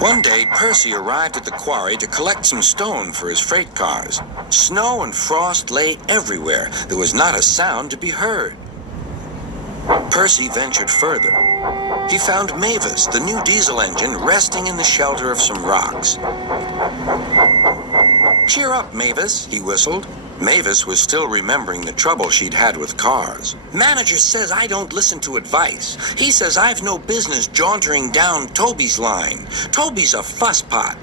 One day, Percy arrived at the quarry to collect some stone for his freight cars. Snow and frost lay everywhere. There was not a sound to be heard. Percy ventured further. He found Mavis, the new diesel engine, resting in the shelter of some rocks. "Cheer up, Mavis," he whistled. Mavis was still remembering the trouble she'd had with cars. "Manager says I don't listen to advice. He says I've no business jauntering down Toby's line. Toby's a fusspot."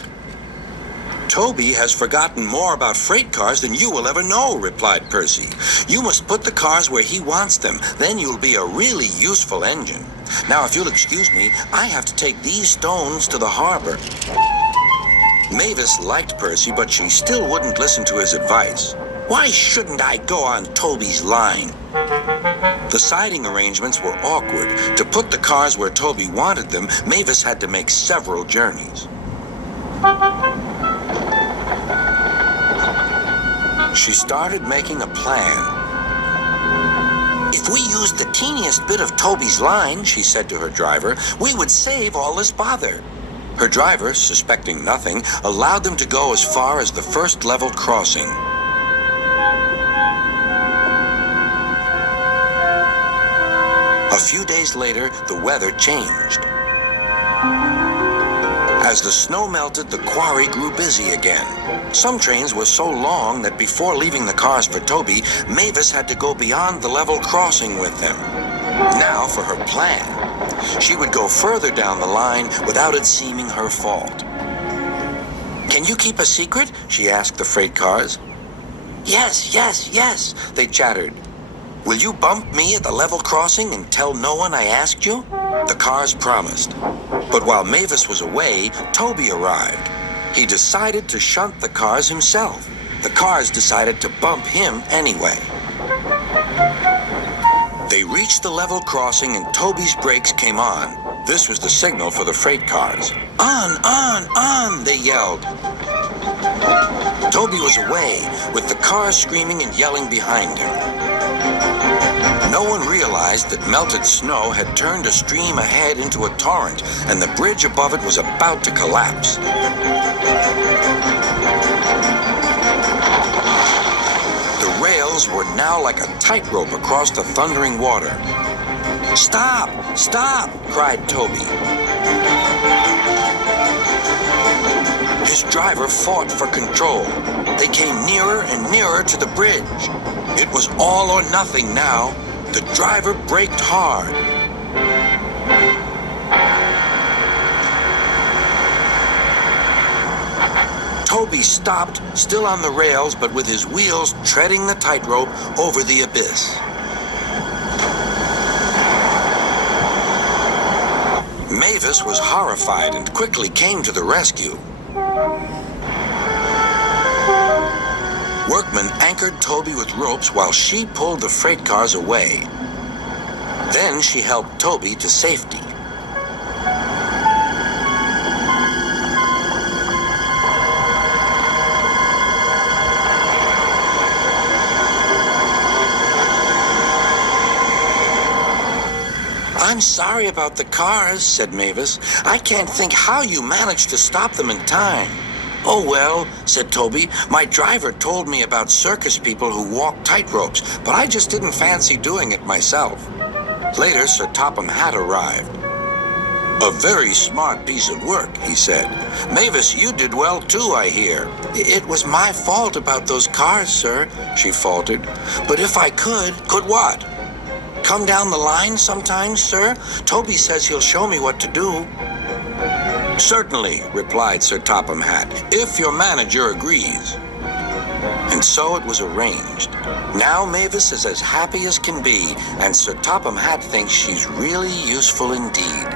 "Toby has forgotten more about freight cars than you will ever know," replied Percy. "You must put the cars where he wants them. Then you'll be a really useful engine. Now, if you'll excuse me, I have to take these stones to the harbor." Mavis liked Percy, but she still wouldn't listen to his advice. "Why shouldn't I go on Toby's line?" The siding arrangements were awkward. To put the cars where Toby wanted them, Mavis had to make several journeys. She started making a plan. "If we used the teeniest bit of Toby's line," she said to her driver, "we would save all this bother." Her driver, suspecting nothing, allowed them to go as far as the first level crossing. A few days later, the weather changed. As the snow melted, the quarry grew busy again. Some trains were so long that before leaving the cars for Toby, Mavis had to go beyond the level crossing with them. Now for her plan. She would go further down the line without it seeming her fault. "Can you keep a secret?" she asked the freight cars. Yes, yes," they chattered. "Will you bump me at the level crossing and tell no one I asked you?" The cars promised. But while Mavis was away, Toby arrived. He decided to shunt the cars himself. The cars decided to bump him anyway. They reached the level crossing and Toby's brakes came on. This was the signal for the freight cars. On, they yelled. Toby was away, with the cars screaming and yelling behind him. No one realized that melted snow had turned a stream ahead into a torrent, and the bridge above it was about to collapse. The rails were now like a tightrope across the thundering water. "Stop! Stop!" cried Toby. His driver fought for control. They came nearer and nearer to the bridge. It was all or nothing now. The driver braked hard. Toby stopped, still on the rails, but with his wheels treading the tightrope over the abyss. Mavis was horrified and quickly came to the rescue. Workmen anchored Toby with ropes while she pulled the freight cars away. Then she helped Toby to safety. "I'm sorry about the cars," said Mavis. "I can't think how you managed to stop them in time." "Oh, well," said Toby, "my driver told me about circus people who walk tightropes, but I just didn't fancy doing it myself." Later, Sir Topham Hatt arrived. "A very smart piece of work," he said. "Mavis, you did well too, I hear." "It was my fault about those cars, sir," she faltered. "But if I could..." "Could what?" "Come down the line sometimes, sir. Toby says he'll show me what to do." "Certainly," replied Sir Topham Hatt, "if your manager agrees." And so it was arranged. Now Mavis is as happy as can be, and Sir Topham Hatt thinks she's really useful indeed.